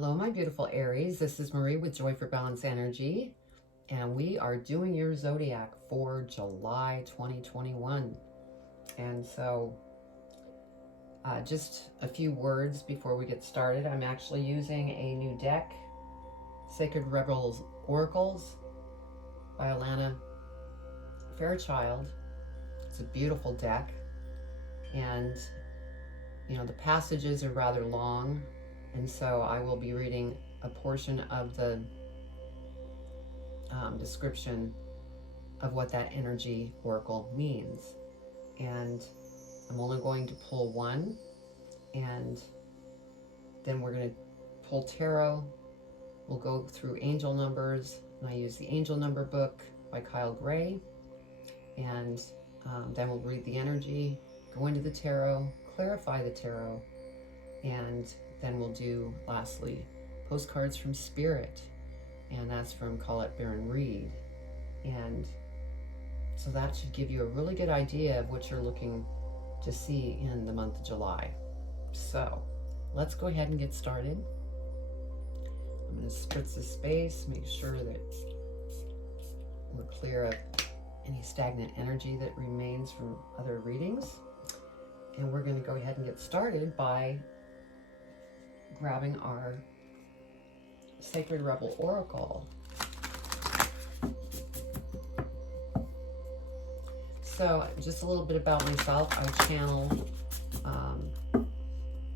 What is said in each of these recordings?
Hello, my beautiful Aries. This is Marie with Joy for Balance Energy, and we are doing your zodiac for July 2021. And so, just a few words before we get started. I'm actually using a new deck, Sacred Rebels Oracles by Alana Fairchild. It's a beautiful deck, and the passages are rather long. And so I will be reading a portion of the description of what that energy oracle means. And I'm only going to pull one, and then we're going to pull tarot. We'll go through angel numbers, and I use the angel number book by Kyle Gray. And then we'll read the energy, go into the tarot, clarify the tarot, and then we'll do, lastly, postcards from Spirit, and that's from Colette Baron Reed. And so that should give you a really good idea of what you're looking to see in the month of July. So let's go ahead and get started. I'm going to spritz the space, make sure that we're clear of any stagnant energy that remains from other readings. And we're going to go ahead and get started by grabbing our Sacred Rebel Oracle. So just a little bit about myself. I channel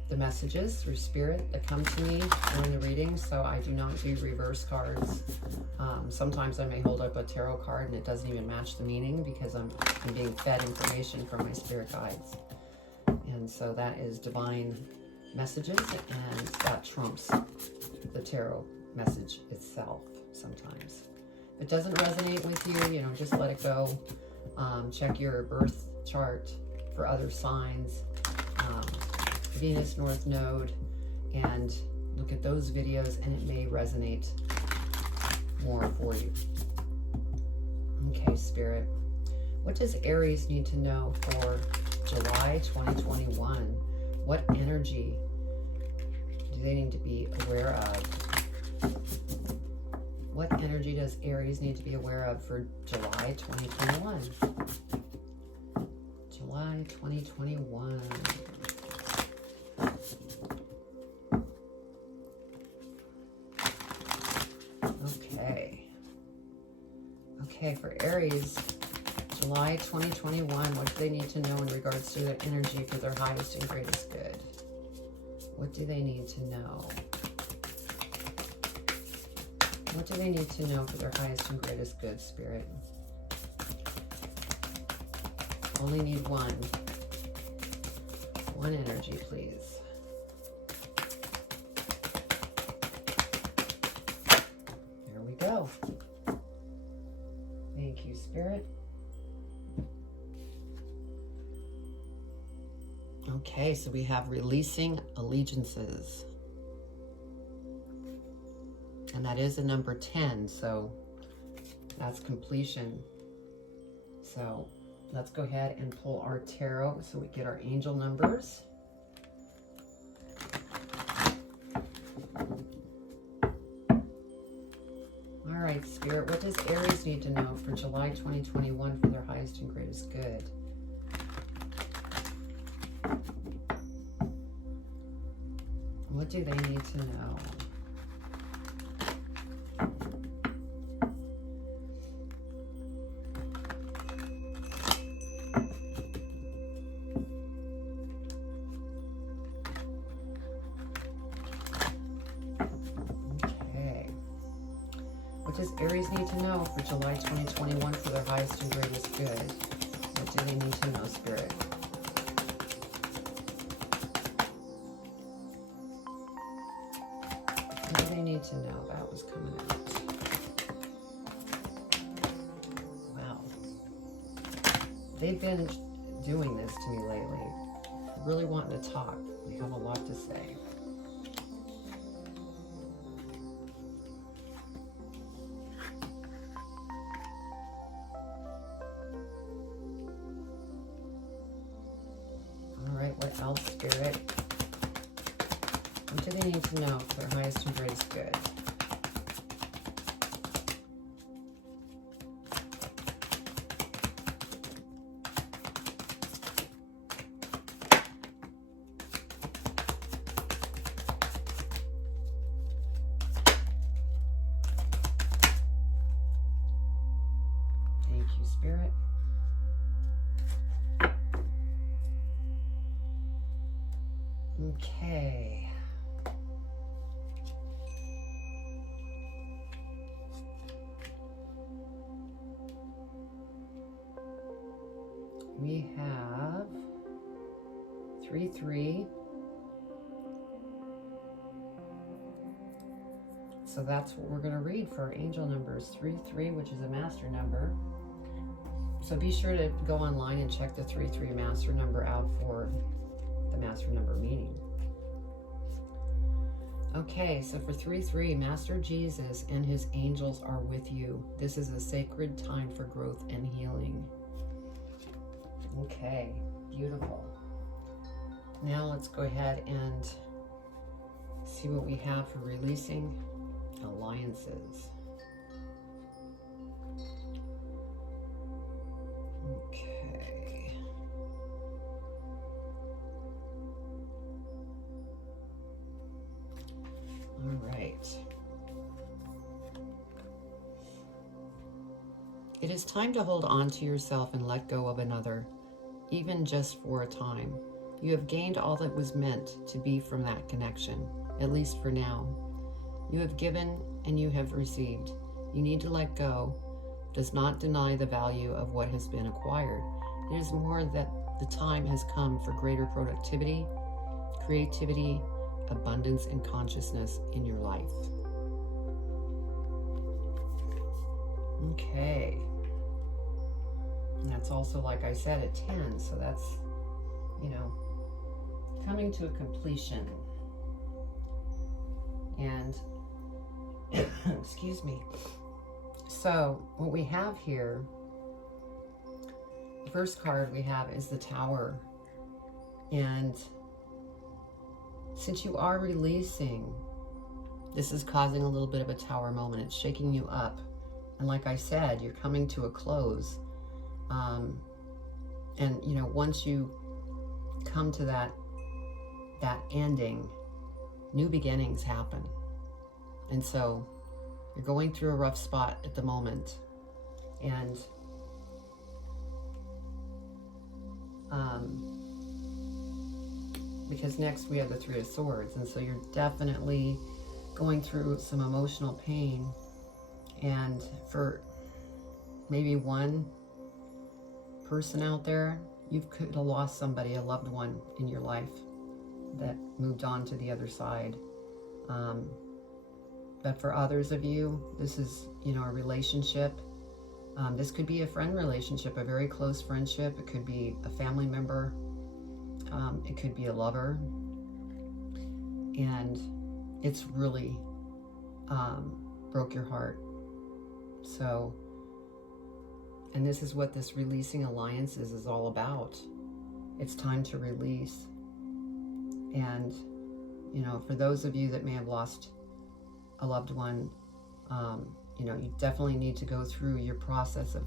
the messages through Spirit that come to me during the reading, so I do not do reverse cards. Sometimes I may hold up a tarot card and it doesn't even match the meaning because I'm being fed information from my spirit guides. And so that is divine messages, and that trumps the tarot message itself sometimes. If it doesn't resonate with you, just let it go. Check your birth chart for other signs, Venus North Node, and look at those videos, and it may resonate more for you. Okay, Spirit, what does Aries need to know for July 2021? What energy do they need to be aware of? What energy does Aries need to be aware of for July 2021? July 2021. Okay, for Aries, July 2021, what do they need to know in regards to their energy for their highest and greatest good? What do they need to know? What do they need to know for their highest and greatest good, Spirit? Only need one. One energy, please. There we go. Thank you, Spirit. Okay, so we have releasing allegiances. And that is a number 10, so that's completion. So let's go ahead and pull our tarot so we get our angel numbers. All right, Spirit, what does Aries need to know for July 2021 for their highest and greatest good? What do they need to know? Okay. What does Aries need to know for July 2021 for their highest and greatest good? What do they need to know, Spirit? What do they need to know? That was coming out. Wow. They've been doing this to me lately. Really wanting to talk. They have a lot to say. All right, what else, Spirit? What do they they need to know for their highest and greatest good. Thank you, Spirit. Okay. We have 3-3. So that's what we're going to read for our angel numbers. 3-3, which is a master number. So be sure to go online and check the 3-3 master number out for the master number meaning. Okay, so for 3-3, Master Jesus and his angels are with you. This is a sacred time for growth and healing. Okay, beautiful. Now let's go ahead and see what we have for releasing alliances. Okay. All right. It is time to hold on to yourself and let go of another, even just for a time. You have gained all that was meant to be from that connection, at least for now. You have given and you have received. You need to let go. Does not deny the value of what has been acquired. It is more that the time has come for greater productivity, creativity, abundance, and consciousness in your life. Okay. And that's also, like I said, at 10. So that's, coming to a completion. And, excuse me. So what we have here, the first card we have is the Tower. And since you are releasing, this is causing a little bit of a Tower moment. It's shaking you up. And like I said, you're coming to a close. And, once you come to that ending, new beginnings happen. And so you're going through a rough spot at the moment. And because next we have the Three of Swords. And so you're definitely going through some emotional pain. And for maybe one person out there, you could have lost somebody, a loved one in your life that moved on to the other side. But for others of you, this is, a relationship. This could be a friend relationship, a very close friendship. It could be a family member. It could be a lover. And it's really broke your heart. So, and this is what this releasing alliances is all about. It's time to release. And, for those of you that may have lost a loved one, you definitely need to go through your process of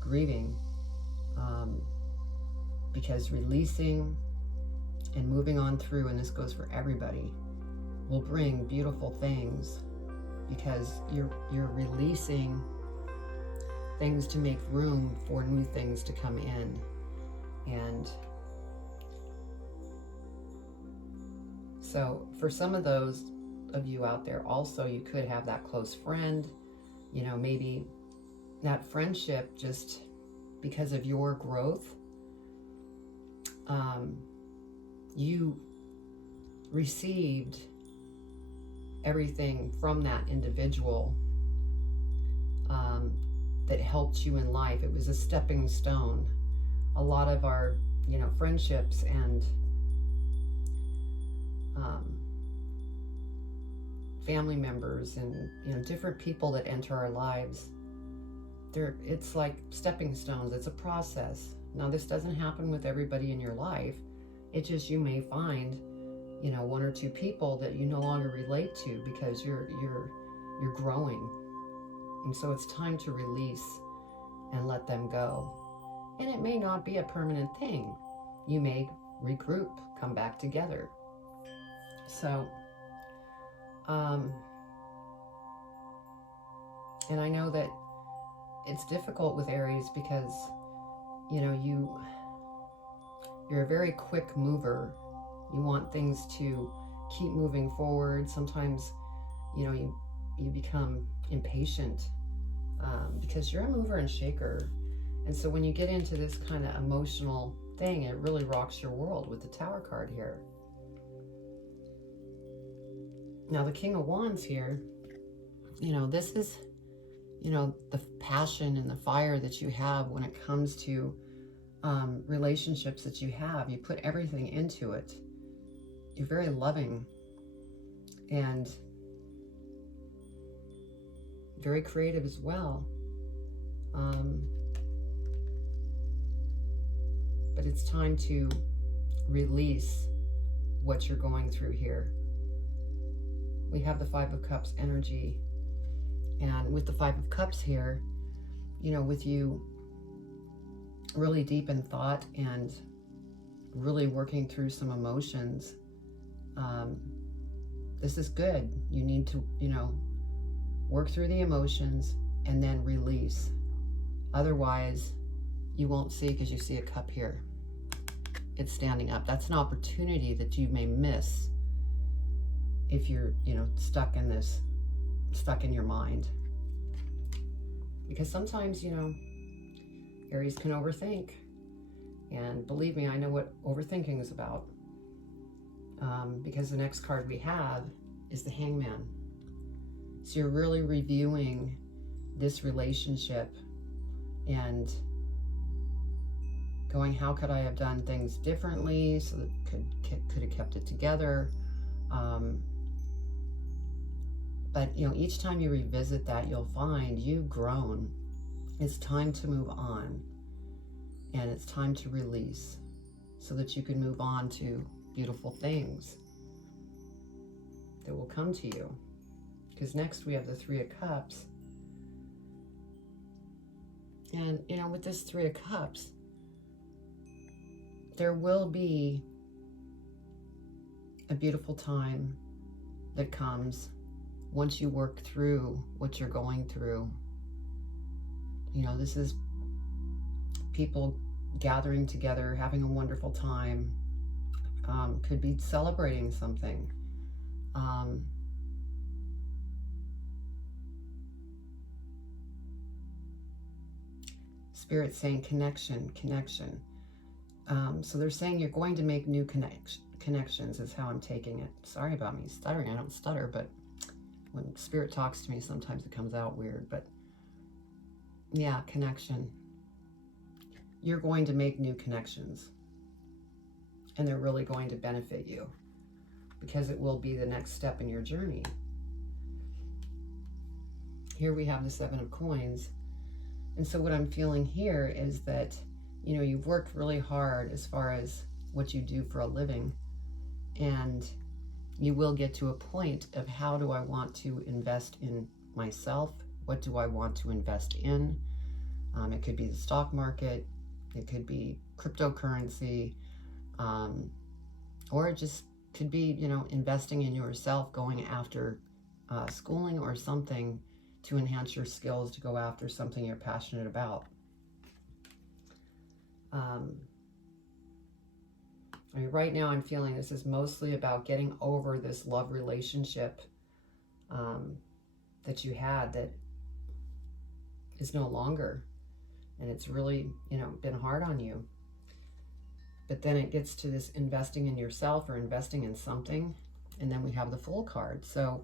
grieving, because releasing and moving on through, and this goes for everybody, will bring beautiful things, because you're releasing things to make room for new things to come in. And so for some of those of you out there also, you could have that close friend, maybe that friendship, just because of your growth, you received everything from that individual that helped you in life. It was a stepping stone. A lot of our, friendships and family members and, different people that enter our lives, it's like stepping stones. It's a process. Now, this doesn't happen with everybody in your life. It just, you may find you know, one or two people that you no longer relate to because you're growing. And so it's time to release and let them go. And it may not be a permanent thing. You may regroup, come back together. So, and I know that it's difficult with Aries because, you know, you're a very quick mover. You want things to keep moving forward. Sometimes, you know, you become impatient because you're a mover and shaker. And so when you get into this kind of emotional thing, it really rocks your world with the Tower card here. Now the King of Wands here, you know, this is, you know, the passion and the fire that you have when it comes to relationships that you have. You put everything into it. You're very loving and very creative as well. But it's time to release what you're going through here. We have the Five of Cups energy. And with the Five of Cups here, you know, with you really deep in thought and really working through some emotions, this is good. You need to, you know, work through the emotions and then release. Otherwise, you won't see, because you see a cup here. It's standing up. That's an opportunity that you may miss if you're, you know, stuck in your mind. Because sometimes, you know, Aries can overthink. And believe me, I know what overthinking is about. Because the next card we have is the Hangman. So you're really reviewing this relationship and going, how could I have done things differently so that could have kept it together. But, you know, each time you revisit that, you'll find you've grown. It's time to move on. And it's time to release so that you can move on to beautiful things that will come to you. Because next we have the Three of Cups. And, you know, with this Three of Cups, there will be a beautiful time that comes once you work through what you're going through. You know, this is people gathering together, having a wonderful time. Could be celebrating something. Spirit saying connection. So they're saying you're going to make new connections is how I'm taking it. Sorry about me stuttering. I don't stutter, but when Spirit talks to me, sometimes it comes out weird. But yeah, connection. You're going to make new connections. And they're really going to benefit you because it will be the next step in your journey. Here we have the Seven of Coins. And so what I'm feeling here is that, you know, you've worked really hard as far as what you do for a living. And you will get to a point of, how do I want to invest in myself? What do I want to invest in? It could be the stock market. It could be cryptocurrency. Or it just could be, you know, investing in yourself, going after schooling or something to enhance your skills, to go after something you're passionate about. I mean, right now I'm feeling this is mostly about getting over this love relationship that you had that is no longer. And it's really, you know, been hard on you. But then it gets to this investing in yourself or investing in something. And then we have the Fool card. So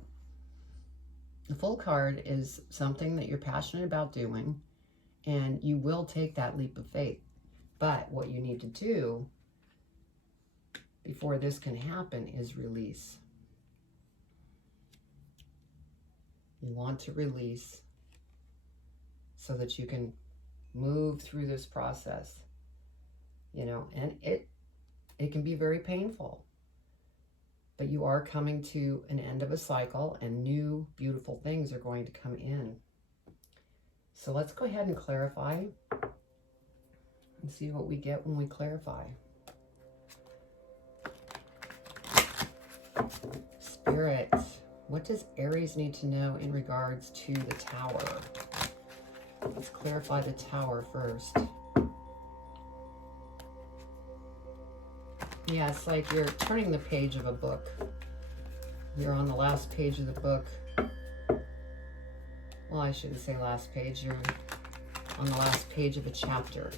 the Fool card is something that you're passionate about doing. And you will take that leap of faith. But what you need to do before this can happen is release. You want to release so that you can move through this process. You know, and it can be very painful. But you are coming to an end of a cycle, and new beautiful things are going to come in. So let's go ahead and clarify and see what we get when we clarify. Spirit, what does Aries need to know in regards to the Tower? Let's clarify the Tower first. Yeah, it's like you're turning the page of a book. You're on the last page of the book. Well, I shouldn't say last page. You're on the last page of a chapter.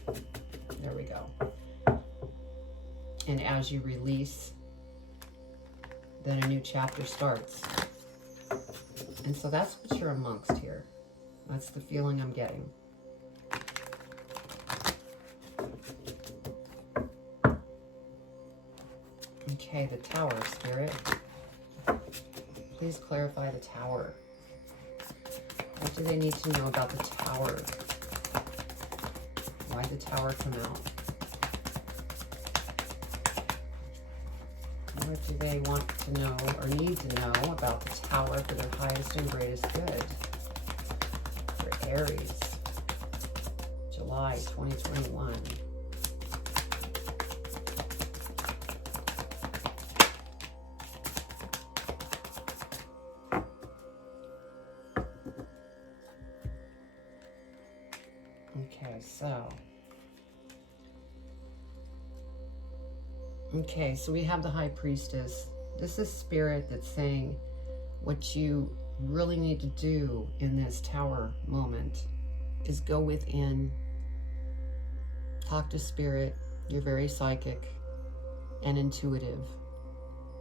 There we go. And as you release, then a new chapter starts. And so that's what you're amongst here. That's the feeling I'm getting. Okay, the Tower, Spirit. Please clarify the Tower. What do they need to know about the Tower? Why did the Tower come out? What do they want to know or need to know about the Tower for their highest and greatest good? For Aries, July 2021. Okay, so we have the High Priestess. This is Spirit that's saying what you really need to do in this Tower moment is go within, talk to Spirit. You're very psychic and intuitive,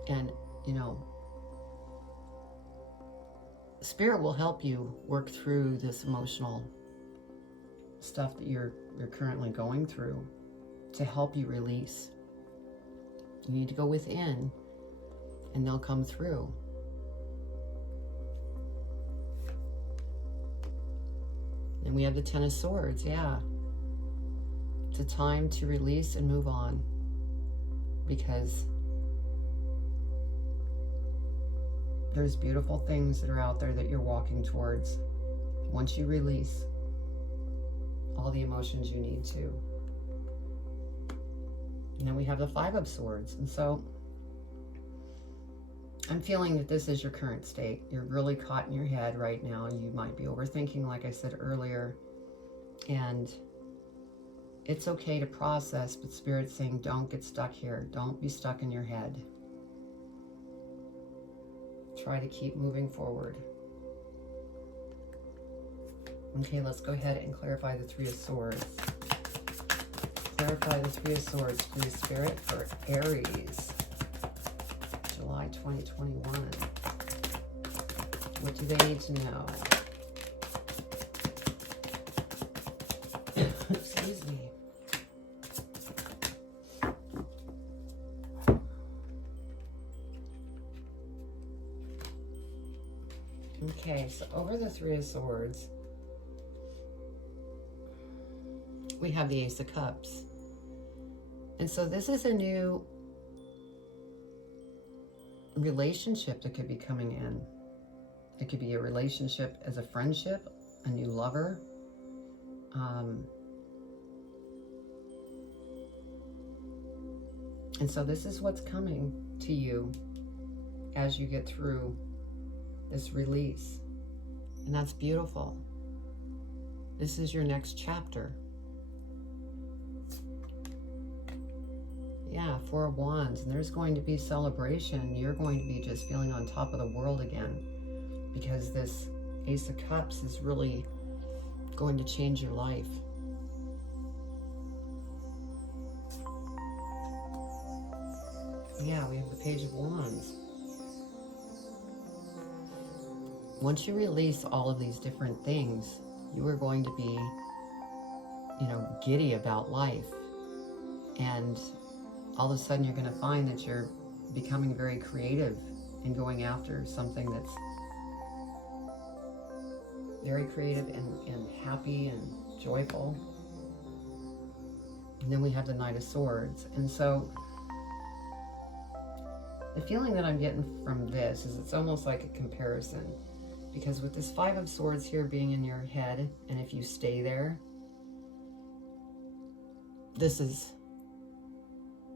and you know, Spirit will help you work through this emotional stuff that you're currently going through to help you release. You need to go within, and they'll come through. And we have the Ten of Swords, yeah. It's a time to release and move on, because there's beautiful things that are out there that you're walking towards once you release all the emotions you need to. And then we have the Five of Swords. And so I'm feeling that this is your current state. You're really caught in your head right now. You might be overthinking, like I said earlier. And it's okay to process, but Spirit's saying don't get stuck here. Don't be stuck in your head. Try to keep moving forward. Okay, let's go ahead and clarify the Three of Swords. Clarify the Three of Swords, please, Spirit, for Aries, July 2021. What do they need to know? Excuse me. Okay, so over the Three of Swords, we have the Ace of Cups. And so this is a new relationship that could be coming in. It could be a relationship as a friendship, a new lover. And so this is what's coming to you as you get through this release. And that's beautiful. This is your next chapter. Yeah, Four of Wands, and there's going to be celebration. You're going to be just feeling on top of the world again, because this Ace of Cups is really going to change your life. Yeah, we have the Page of Wands. Once you release all of these different things, you are going to be, you know, giddy about life. And all of a sudden you're going to find that you're becoming very creative and going after something that's very creative and happy and joyful. And then we have the Knight of Swords. And so The feeling that I'm getting from this is it's almost like a comparison, because with this Five of Swords here being in your head, and if you stay there, this is,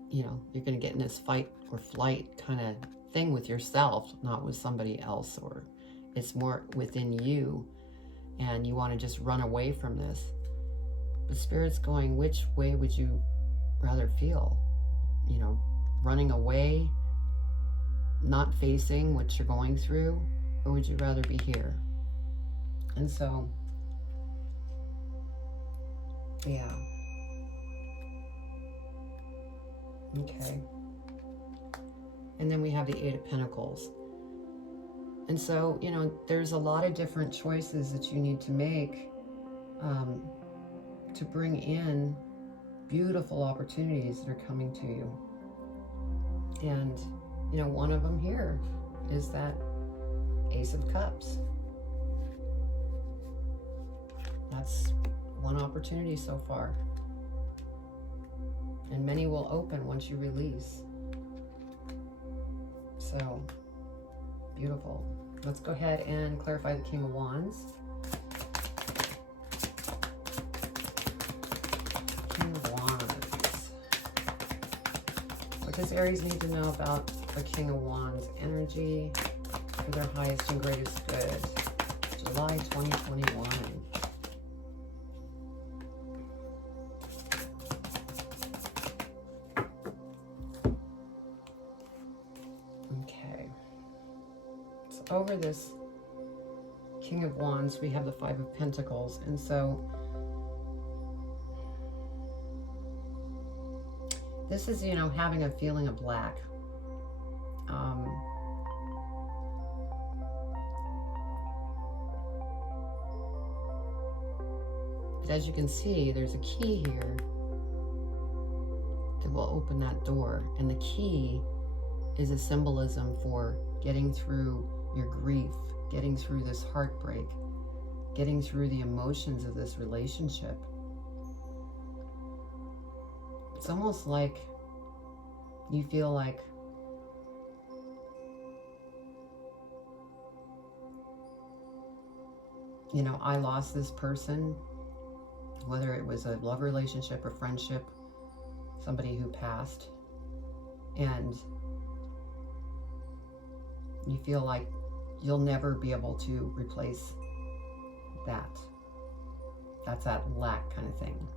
you know, you're going to get in this fight or flight kind of thing with yourself, not with somebody else, or it's more within you, and you want to just run away from this. But Spirit's going, which way would you rather feel? You know, running away, not facing what you're going through, or would you rather be here? And so, yeah. Okay. And then we have the Eight of Pentacles. And so, you know, there's a lot of different choices that you need to make to bring in beautiful opportunities that are coming to you. And, you know, one of them here is that Ace of Cups. That's one opportunity so far. And many will open once you release. So, beautiful. Let's go ahead and clarify the King of Wands. King of Wands. What does Aries need to know about the King of Wands energy for their highest and greatest good? July 2021. Over this King of Wands, we have the Five of Pentacles. And so this is, you know, having a feeling of lack. But as you can see, there's a key here that will open that door. And the key is a symbolism for getting through your grief, getting through this heartbreak, getting through the emotions of this relationship. It's almost like you feel like you know, I lost this person, whether it was a love relationship or friendship, somebody who passed, and you feel like you'll never be able to replace that. That's that lack kind of thing.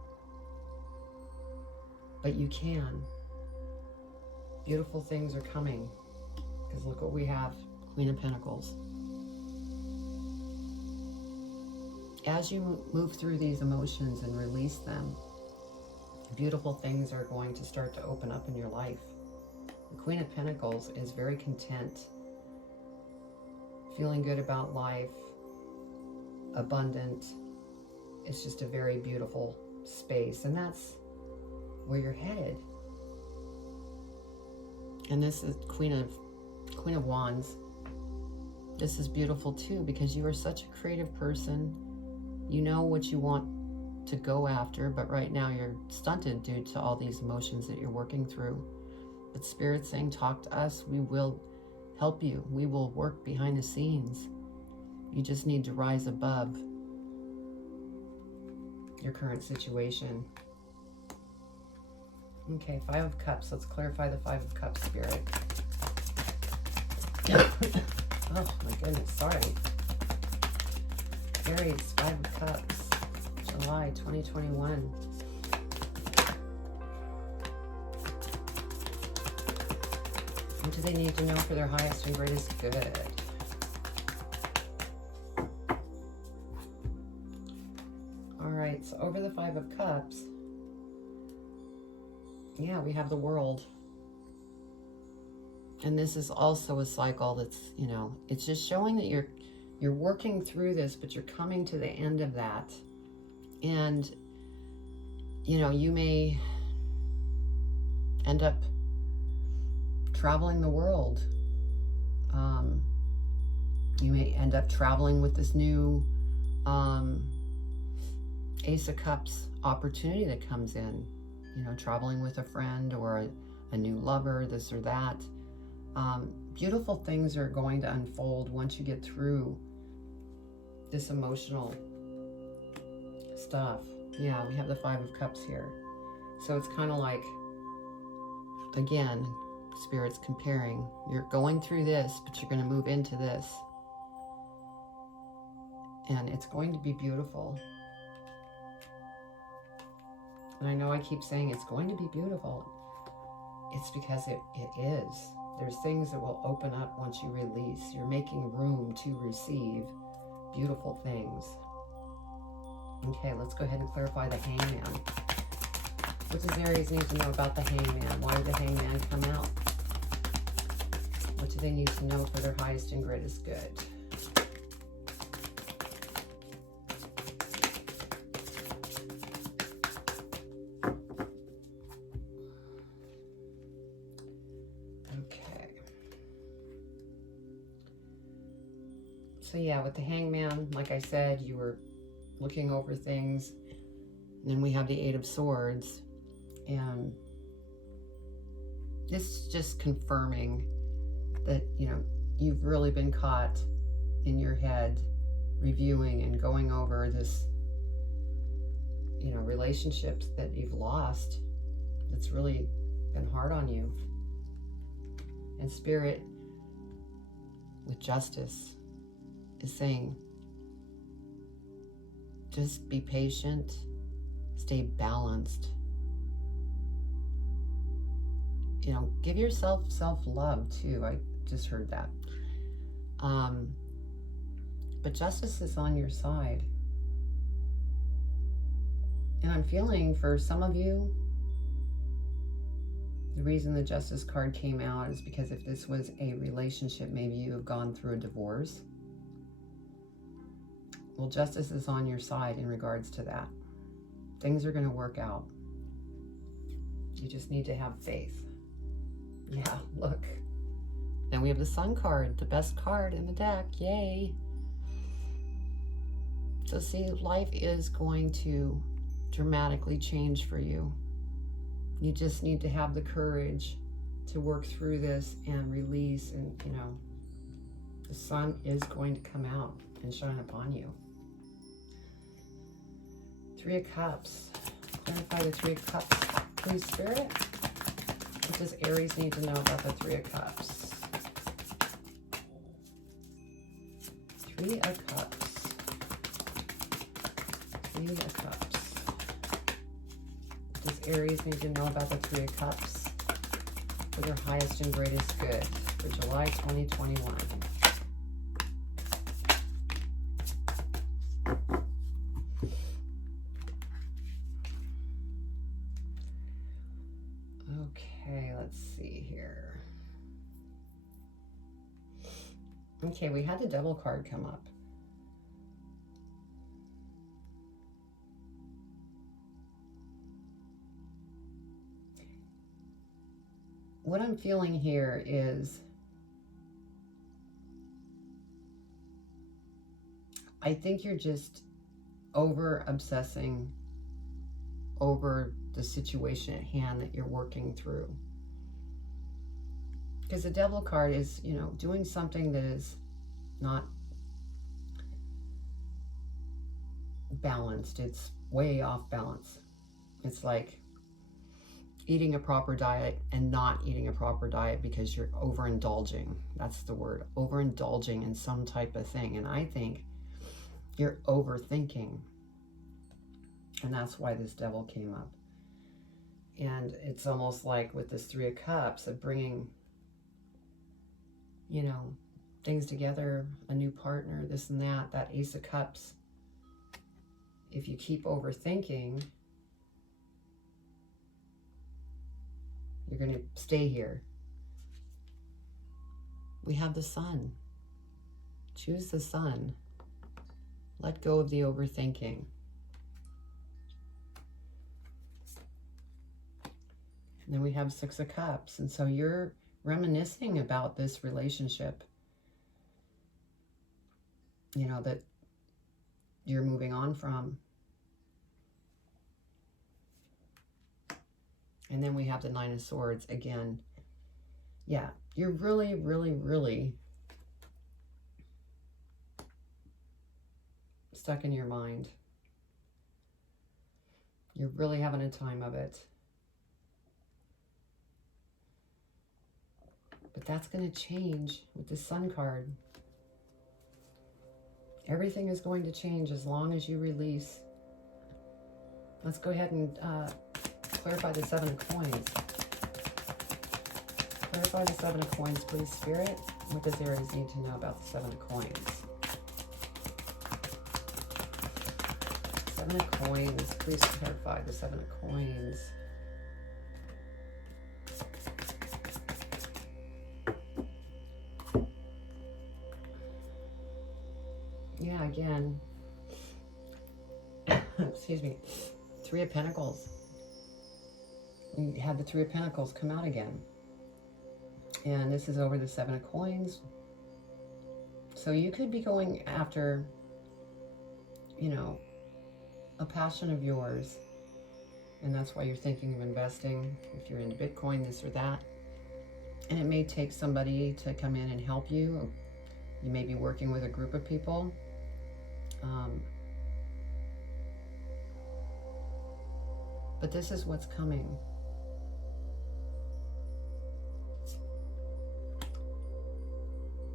But you can. Beautiful things are coming. Because look what we have, Queen of Pentacles. As you move through these emotions and release them, beautiful things are going to start to open up in your life. The Queen of Pentacles is very content, feeling good about life, abundant. It's just a very beautiful space, and that's where you're headed. And this is Queen of Wands. This is beautiful too, because you are such a creative person. You know what you want to go after, but right now you're stunted due to all these emotions that you're working through. But Spirit's saying, talk to us. We will help you. We will work behind the scenes. You just need to rise above your current situation. Okay, Five of Cups. Let's clarify the Five of Cups, Spirit. Oh my goodness, sorry. Aries, Five of Cups, July 2021. What do they need to know for their highest and greatest good? All right, so over the Five of Cups, yeah, we have the World. And this is also a cycle that's, you know, it's just showing that you're working through this, but you're coming to the end of that. And, you know, you may end up traveling the world. You may end up traveling with this new Ace of Cups opportunity that comes in. You know, traveling with a friend or a new lover, this or that. Beautiful things are going to unfold once you get through this emotional stuff. Yeah, we have the Five of Cups here. So it's kind of like, again, Spirit's comparing. You're going through this, but you're going to move into this. And it's going to be beautiful. And I know I keep saying it's going to be beautiful. It's because it is. There's things that will open up once you release. You're making room to receive beautiful things. Okay, let's go ahead and clarify the Hangman. What does Aries need to know about the Hangman? Why did the Hangman come out? What do they need to know for their highest and greatest good? So yeah, with the Hangman, like I said, you were looking over things. And then we have the Eight of Swords. And this is just confirming that, you know, you've really been caught in your head reviewing and going over this, you know, relationships that you've lost. It's really been hard on you. And Spirit, with Justice, is saying, just be patient, stay balanced. You know, give yourself self-love too. I just heard that. But Justice is on your side. And I'm feeling for some of you, the reason the Justice card came out is because if this was a relationship, maybe you have gone through a divorce. Well, Justice is on your side in regards to that. Things are going to work out. You just need to have faith. Yeah, look. Then we have the Sun card, the best card in the deck. Yay. So see, life is going to dramatically change for you. You just need to have the courage to work through this and release, and, you know, the sun is going to come out and shine upon you. Three of Cups. Clarify the Three of Cups, please, Spirit. What does Aries need to know about the Three of Cups? Three of Cups. Three of Cups. What does Aries need to know about the Three of Cups for their highest and greatest good for July 2021? Okay, let's see here. Okay, we had the Devil card come up. What I'm feeling here is I think you're just over obsessing over the situation at hand that you're working through. Because the Devil card is, you know, doing something that is not balanced. It's way off balance. It's like eating a proper diet and not eating a proper diet because you're overindulging. That's the word, overindulging in some type of thing. And I think you're overthinking. And that's why this Devil came up. And it's almost like with this Three of Cups of bringing, you know, things together, a new partner, this and that, that Ace of Cups. If you keep overthinking, you're going to stay here. We have the Sun. Choose the Sun. Let go of the overthinking. And then we have Six of Cups. And so you're reminiscing about this relationship, you know, that you're moving on from. And then we have the Nine of Swords again. Yeah, you're really, really, really stuck in your mind. You're really having a time of it. But that's going to change with the Sun card. Everything is going to change as long as you release. Let's go ahead and clarify the 7 of coins. Clarify the 7 of coins, please, Spirit. What does Aries need to know about the 7 of coins? 7 of coins, please clarify the 7 of coins. Yeah, again, excuse me, 3 of Pentacles. You had the 3 of Pentacles come out again. And this is over the 7 of coins. So you could be going after, you know, a passion of yours. And that's why you're thinking of investing. If you're into Bitcoin, this or that. And it may take somebody to come in and help you. You may be working with a group of people. But this is what's coming.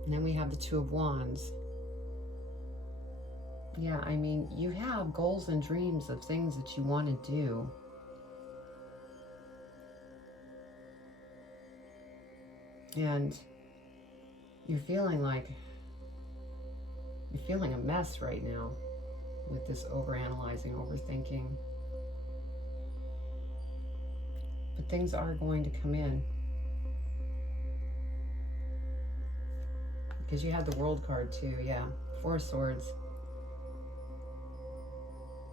And then we have the 2 of Wands. Yeah, I mean, you have goals and dreams of things that you want to do. And you're feeling like, you're feeling a mess right now with this overanalyzing, overthinking. But things are going to come in. Because you had the World card too, yeah. 4 of Swords.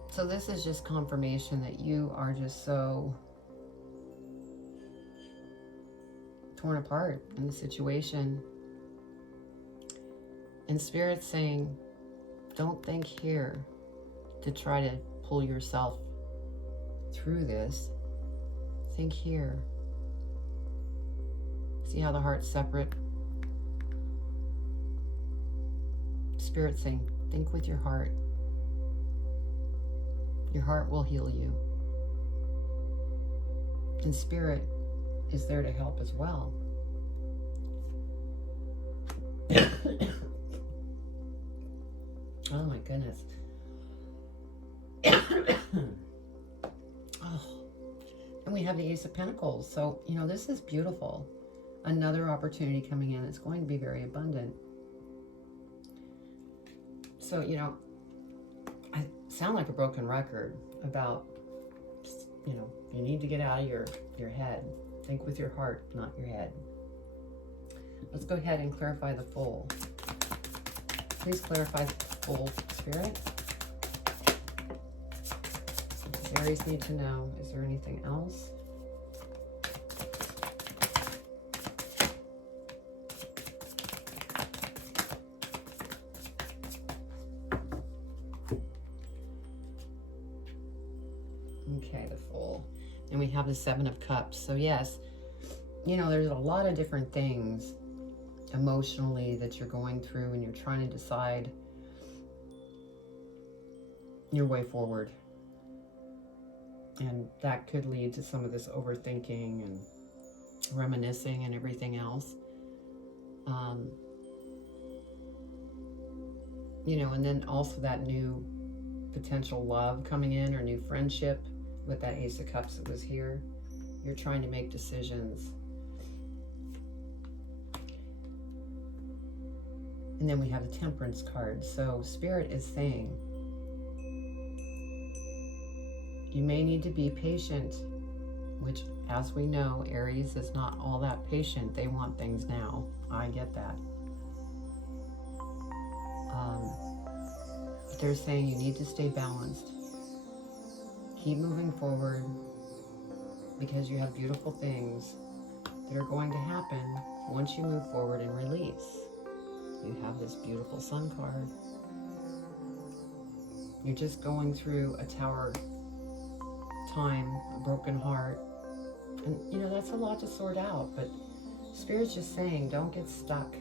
So this is just confirmation that you are just so torn apart in the situation. And Spirit's saying, don't think here to try to pull yourself through this. Think here. See how the heart's separate? Spirit saying, think with your heart. Your heart will heal you. And Spirit is there to help as well. Oh my goodness. Oh. And we have the Ace of Pentacles. So, you know, this is beautiful. Another opportunity coming in. It's going to be very abundant. So, you know, I sound like a broken record about, you know, you need to get out of your head. Think with your heart, not your head. Let's go ahead and clarify the Fool. Please clarify the Fool, Spirit. What does Aries need to know? Is there anything else? Okay, the Fool. And we have the 7 of Cups. So yes, you know, there's a lot of different things emotionally that you're going through and you're trying to decide your way forward. And that could lead to some of this overthinking and reminiscing and everything else. You know, and then also that new potential love coming in or new friendship with that Ace of Cups that was here. You're trying to make decisions. And then we have the Temperance card. So Spirit is saying, you may need to be patient, which, as we know, Aries is not all that patient. They want things now. I get that. But they're saying you need to stay balanced. Keep moving forward because you have beautiful things that are going to happen once you move forward and release. You have this beautiful Sun card. You're just going through a tower time, a broken heart. And, you know, that's a lot to sort out. But Spirit's just saying, don't get stuck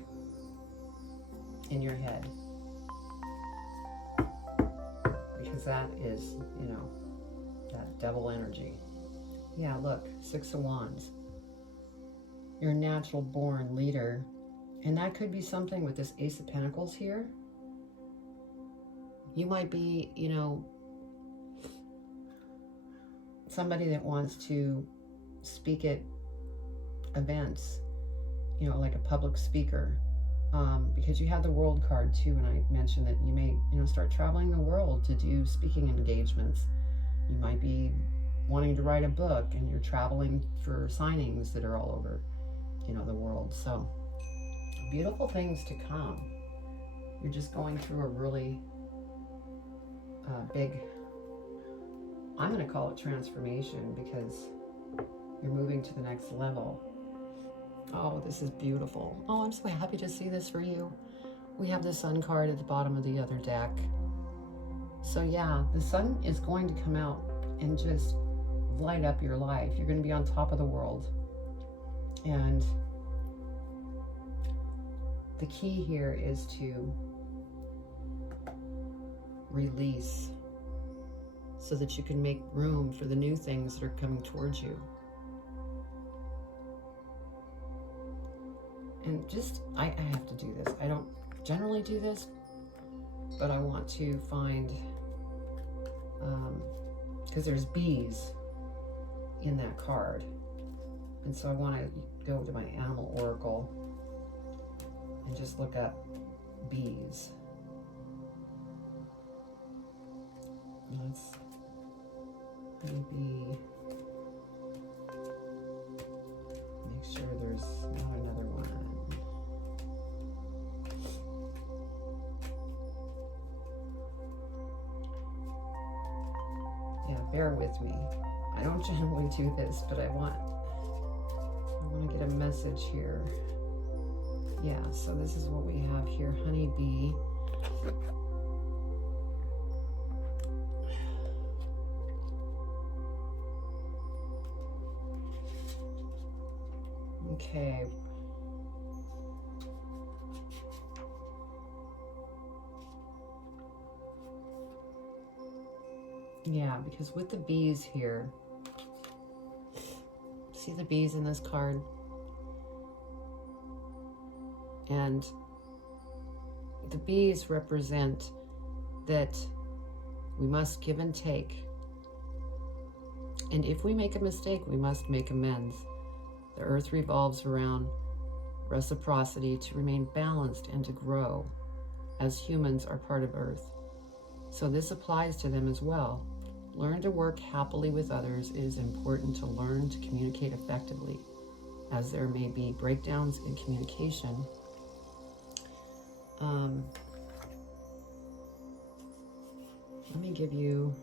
in your head. Because that is, you know, that devil energy. Yeah, look, 6 of Wands. You're a natural born leader. And that could be something with this Ace of Pentacles here. You might be, you know, somebody that wants to speak at events, you know, like a public speaker. Because you have the World card too, and I mentioned that you may, you know, start traveling the world to do speaking engagements. You might be wanting to write a book and you're traveling for signings that are all over, you know, the world. So beautiful things to come. You're just going through a really big, I'm going to call it transformation, because you're moving to the next level. Oh, this is beautiful. Oh, I'm so happy to see this for you. We have the Sun card at the bottom of the other deck. So yeah, the sun is going to come out and just light up your life. You're going to be on top of the world. And the key here is to release so that you can make room for the new things that are coming towards you. And just, I have to do this. I don't generally do this, but I want to find, because there's bees in that card. And so I want to go to my animal oracle and just look up bees. Let's maybe make sure there's not another one. Yeah, bear with me. I don't generally do this, but I want to get a message here. Yeah, so this is what we have here. Honeybee. Okay. Yeah, because with the bees here, see the bees in this card? And the bees represent that we must give and take. And if we make a mistake, we must make amends. The earth revolves around reciprocity to remain balanced and to grow, as humans are part of earth. So this applies to them as well. Learn to work happily with others. It is important to learn to communicate effectively, as there may be breakdowns in communication. Let me give you,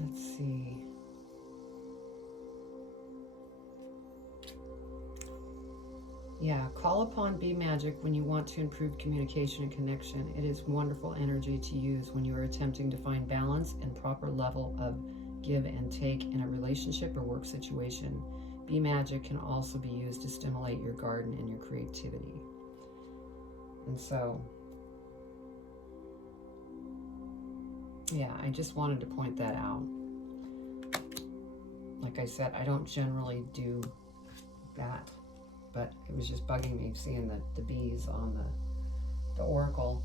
let's see. Yeah, call upon Bee Magic when you want to improve communication and connection. It is wonderful energy to use when you are attempting to find balance and proper level of give and take in a relationship or work situation. Bee Magic can also be used to stimulate your garden and your creativity. And so, yeah, I just wanted to point that out. Like I said, I don't generally do that, but it was just bugging me seeing the bees on the oracle.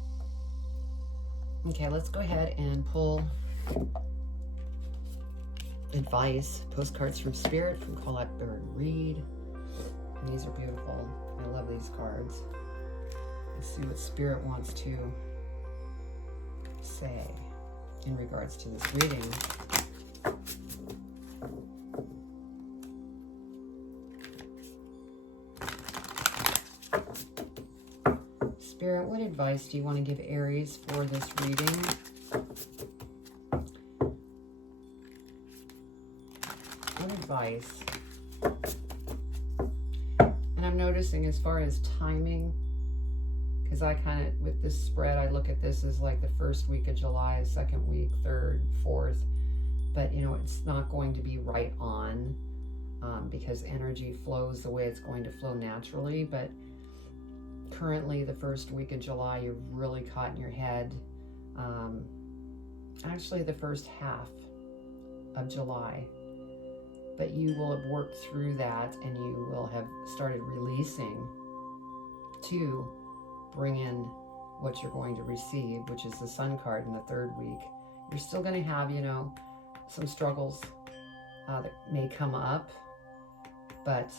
Okay, let's go ahead and pull advice, postcards from Spirit, from Colette Bird Reed. And these are beautiful. I love these cards. Let's see what Spirit wants to say in regards to this reading. Spirit, what advice do you want to give Aries for this reading? What advice? And I'm noticing as far as timing, because I kind of, with this spread, I look at this as like the first week of July, second week, third, fourth. but you know, it's not going to be right on, because energy flows the way it's going to flow naturally. But currently, the first week of July, you're really caught in your head. Actually, the first half of July, but you will have worked through that, and you will have started releasing to bring in what you're going to receive, which is the Sun card in the third week. You're still going to have, you know, some struggles that may come up, but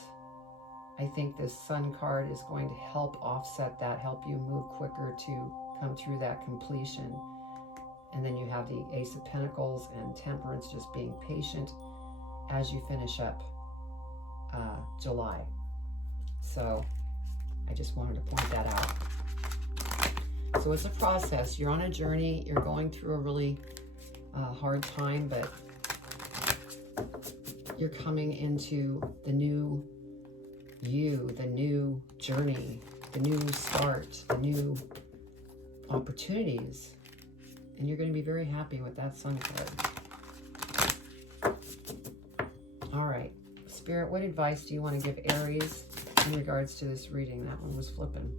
I think this Sun card is going to help offset that, help you move quicker to come through that completion. And then you have the Ace of Pentacles and Temperance, just being patient as you finish up July. So I just wanted to point that out. So it's a process. You're on a journey. You're going through a really hard time, but you're coming into the new you, the new journey, the new start, the new opportunities. And you're going to be very happy with that Sun card. All right. Spirit, what advice do you want to give Aries in regards to this reading? That one was flipping.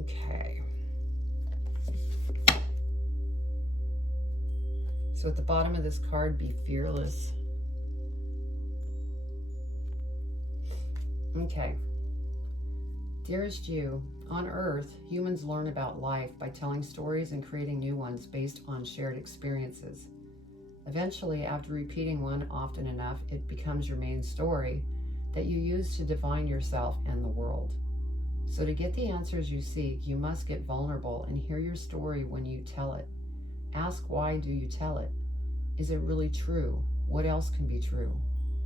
Okay. So at the bottom of this card, be fearless. Okay. Dearest you, on Earth, humans learn about life by telling stories and creating new ones based on shared experiences. Eventually, after repeating one often enough, it becomes your main story that you use to define yourself and the world. So to get the answers you seek, you must get vulnerable and hear your story when you tell it. Ask, why do you tell it? Is it really true? What else can be true?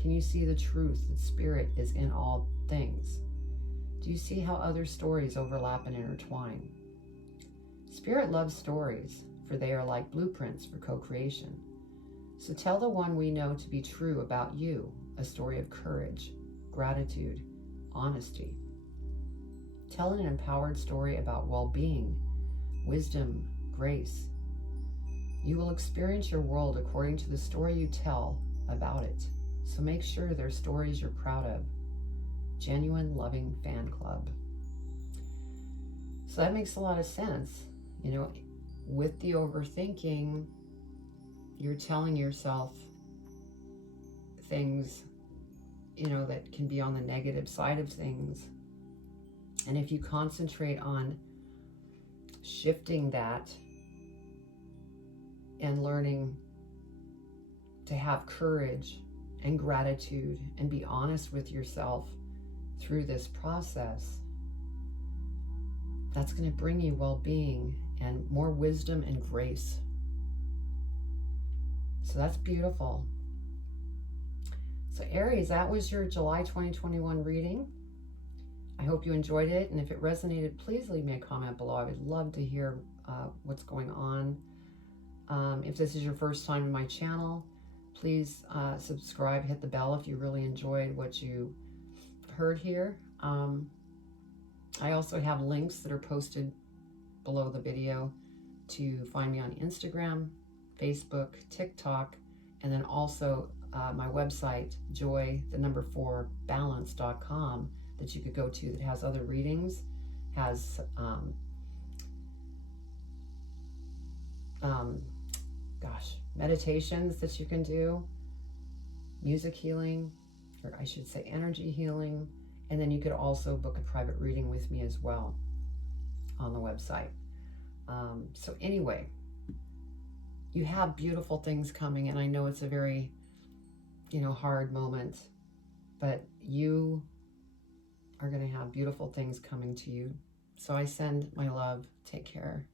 Can you see the truth that spirit is in all things? Do you see how other stories overlap and intertwine? Spirit loves stories, for they are like blueprints for co-creation. So tell the one we know to be true about you, a story of courage, gratitude, honesty. Tell an empowered story about well-being, wisdom, grace. You will experience your world according to the story you tell about it. So make sure they're stories you're proud of. Genuine Loving Fan Club. So that makes a lot of sense. You know, with the overthinking, you're telling yourself things, you know, that can be on the negative side of things. And if you concentrate on shifting that and learning to have courage and gratitude and be honest with yourself through this process, that's going to bring you well-being and more wisdom and grace. So that's beautiful. So Aries, that was your July 2021 reading. I hope you enjoyed it, and if it resonated, please leave me a comment below. I would love to hear what's going on. If this is your first time in my channel, please subscribe, hit the bell if you really enjoyed what you heard here. I also have links that are posted below the video to find me on Instagram, Facebook, TikTok, and then also my website, joy4balance.com, that you could go to, that has other readings, has meditations that you can do, music healing, or I should say energy healing, and then you could also book a private reading with me as well on the website. So anyway, you have beautiful things coming, and I know it's a very, you know, hard moment, but you are going to have beautiful things coming to you. So I send my love. Take care.